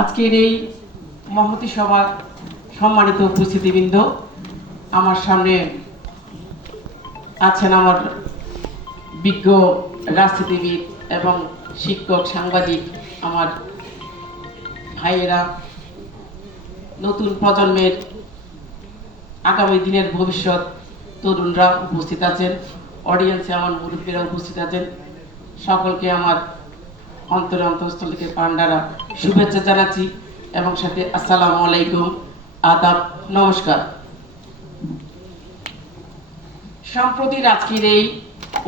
আজকের এই মহতি সভার সম্মানিত উপস্থিতিবৃন্দ, আমার সামনে আছেন আমার বিজ্ঞ রাজনীতিবিদ এবং শিক্ষক, সাংবাদিক আমার ভাইয়েরা। নতুন প্রজন্মের আগামী দিনের ভবিষ্যৎ তরুণরা উপস্থিত আছেন অডিয়েন্সে আমার মুরব্বীরা উপস্থিত আছেন। সকলকে আমার অন্তরে অন্তঃস্থল থেকে পান্ডারা শুভেচ্ছা জানাচ্ছি এবং সাথে আসসালামু আলাইকুম, আদাব, নমস্কার। সম্প্রতি আজকের এই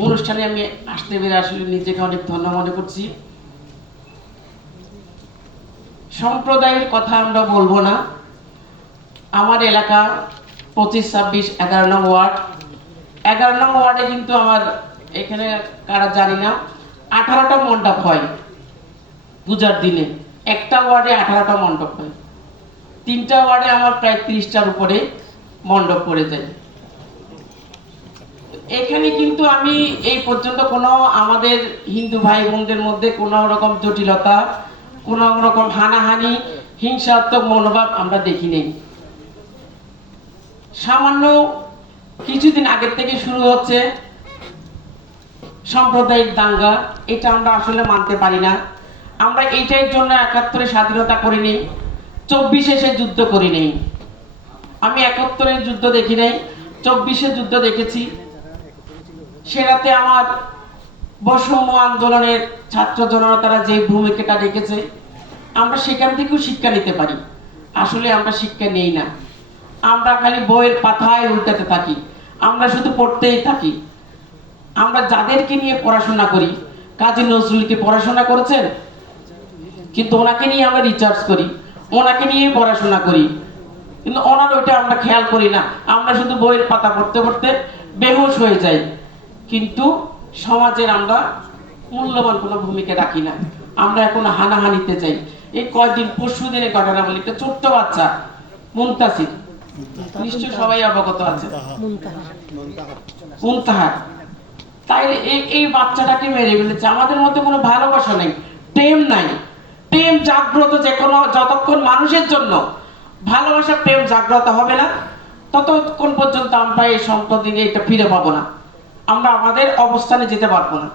অনুষ্ঠানে আমি আসতে পেরে আসলে নিজেকে অনেক ধন্য মনে করছি। সম্প্রদায়ের কথা আমরা বলব না। আমার এলাকা পঁচিশ, ছাব্বিশ, এগারো নং ওয়ার্ড। এগারো নং ওয়ার্ডে কিন্তু আমার এখানে কারা জানি না, আঠারোটা মণ্ডপ হয়। পূজার দিনে একটা ওয়ার্ডে আঠারোটা মণ্ডপ হয়। তিনটা ওয়ার্ডে আমার প্রায় তিরিশটার উপরে মণ্ডপ পড়ে যায়। এখানে কিন্তু আমি এই পর্যন্ত কোনো আমাদের হিন্দু ভাই বোনদের মধ্যে কোনো রকম জটিলতা, কোনো রকম হানাহানি, হিংসাত্মক মনোভাব আমরা দেখি নেই। সামান্য কিছুদিন আগের থেকে শুরু হচ্ছে সাম্প্রদায়িক দাঙ্গা, এটা আমরা আসলে মানতে পারি না। আমরা এইটার জন্য একাত্তরে স্বাধীনতা করিনি, চব্বিশে সে যুদ্ধ করি নেই আমি একাত্তরের যুদ্ধ দেখি নাই, চব্বিশে যুদ্ধ দেখেছি। সেটাতে আমার বৈষম্য আন্দোলনের ছাত্র জনতারা যে ভূমিকাটা রেখেছে, আমরা সেখান থেকেও শিক্ষা নিতে পারি। আসলে আমরা শিক্ষা নেই না। আমরা খালি বইয়ের পাতায় উল্টাতে থাকি। আমরা শুধু পড়তেই থাকি। আমরা যাদেরকে নিয়ে পড়াশোনা করি, কাজী নজরুলকে পড়াশোনা করেছেন? কিন্তু ওনাকে নিয়ে আমরা রিচার্জ করি ওনাকে নিয়ে পড়াশোনা করি। কিন্তু ওনার ওইটা আমরা খেয়াল করি না। আমরা শুধু বইয়ের পাতা পড়তে পড়তে বেহুশ হয়ে যাই। কিন্তু সমাজের আমরা মূল্যবান কোনো ভূমিকা রাখি না। আমরা এখন হানাহানিতে যাই। এই কয়দিন পরশু দিনের ঘটনা বলি একটা ছোট্ট বাচ্চা মুমতাসির নিশ্চয় সবাই অবগত আছে। মুমতাহার তাই এই এই বাচ্চাটাকে মেরে ফেলেছে। আমাদের মধ্যে কোনো ভালোবাসা নেই প্রেম নাই। প্রেম জাগ্রত যে কোনো যতক্ষণ মানুষের জন্য ভালোবাসা, প্রেম জাগ্রত হবে না, ততক্ষণ পর্যন্ত আমরা এই সম্পত্তি এটা ফিরে পাবো না। আমরা আমাদের অবস্থানে যেতে পারব না।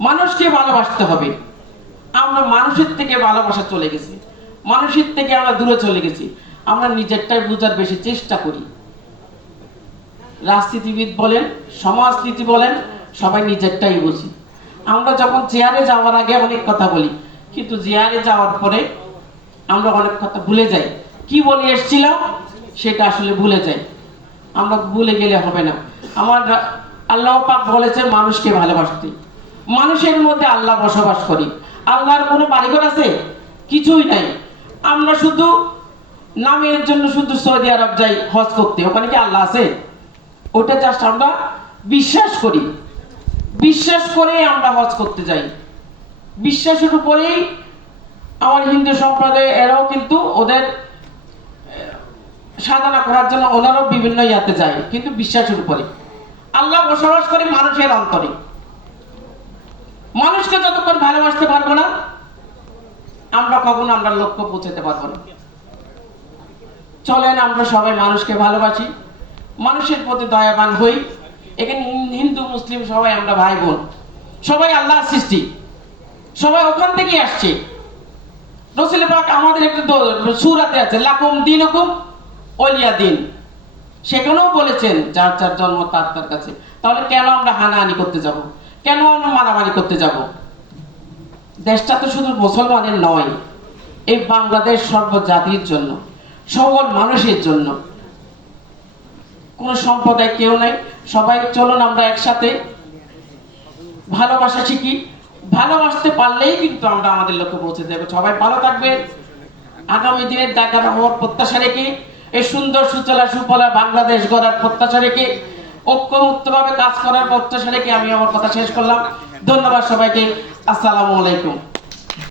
মানুষকে ভালোবাসতে হবে। আমরা মানুষের থেকে ভালোবাসা চলে গেছি। মানুষের থেকে আমরা দূরে চলে গেছি। আমরা নিজেরটাই বোঝার বেশি চেষ্টা করি। রাজনীতিবিদ বলেন, সমাজনীতি বলেন, সবাই নিজেরটাই বুঝি। আমরা যখন চেয়ারে যাওয়ার আগে অনেক কথা বলি। কিন্তু জিয়ারে যাওয়ার পরে আমরা অনেক কথা ভুলে যাই। কি বলে এসছিলাম? সেটা আসলে ভুলে যাই। আমরা ভুলে গেলে হবে না। আমার আল্লাহ পাক বলেছে মানুষকে ভালোবাসতে। মানুষের মধ্যে আল্লাহ বসবাস করি। আল্লাহর কোনো বাড়িঘর আছে? কিছুই নাই। আমরা শুধু নামের জন্য শুধু সৌদি আরব যাই, হজ করতে। ওখানে কি আল্লাহ আছে? ওটা জাস্ট আমরা বিশ্বাস করি। বিশ্বাস করে আমরা হজ করতে যাই। বিশ্বাসের উপরেই আমার হিন্দু সম্প্রদায়, এরাও কিন্তু ওদের সাধনা করার জন্য ওনারাও বিভিন্ন ইয়াতে যায়, কিন্তু বিশ্বাসের উপরে আল্লাহ বসবাস করে মানুষের অন্তরে। মানুষকে যতক্ষণ ভালোবাসতে পারব না, আমরা কখনো আমরা লক্ষ্য পৌঁছাতে পারব না। চলেন আমরা সবাই মানুষকে ভালোবাসি, মানুষের প্রতি দয়াবান হই। এখানে হিন্দু, মুসলিম সবাই আমরা ভাই বোন সবাই আল্লাহর সৃষ্টি। সবাই ওখান থেকেই আসছে। রসুল পাক আমাদের একটা সুরাতে আছে, লাকুম দিন হুকুম অলিয়া দিন। সেখানেও বলেছেন, যার যার জন্ম তার তার কাছে। তাহলে কেন আমরা হানাহানি করতে যাব? কেন আমরা মারামারি করতে যাব? দেশটা তো শুধু মুসলমানের নয়, এই বাংলাদেশ সর্বজাতির জন্য, সকল মানুষের জন্য। কোনো সম্প্রদায় কেউ নাই, সবাই চলুন আমরা একসাথে। ভালোবাসা শিখি ভালোবাসতে পারলেই কিন্তু আমরা আমাদের লক্ষ্যে পৌঁছে দেবো সবাই ভালো থাকবে। আগামী দিনের দেখা আমার প্রত্যাশা রেখে, এই সুন্দর, সুচলা, সুফলা বাংলাদেশ গড়ার প্রত্যাশা রেখে ঐক্যমুক্তভাবে কাজ করার প্রত্যাশা রেখে আমি আমার কথা শেষ করলাম। ধন্যবাদ সবাইকে। আসসালামু আলাইকুম।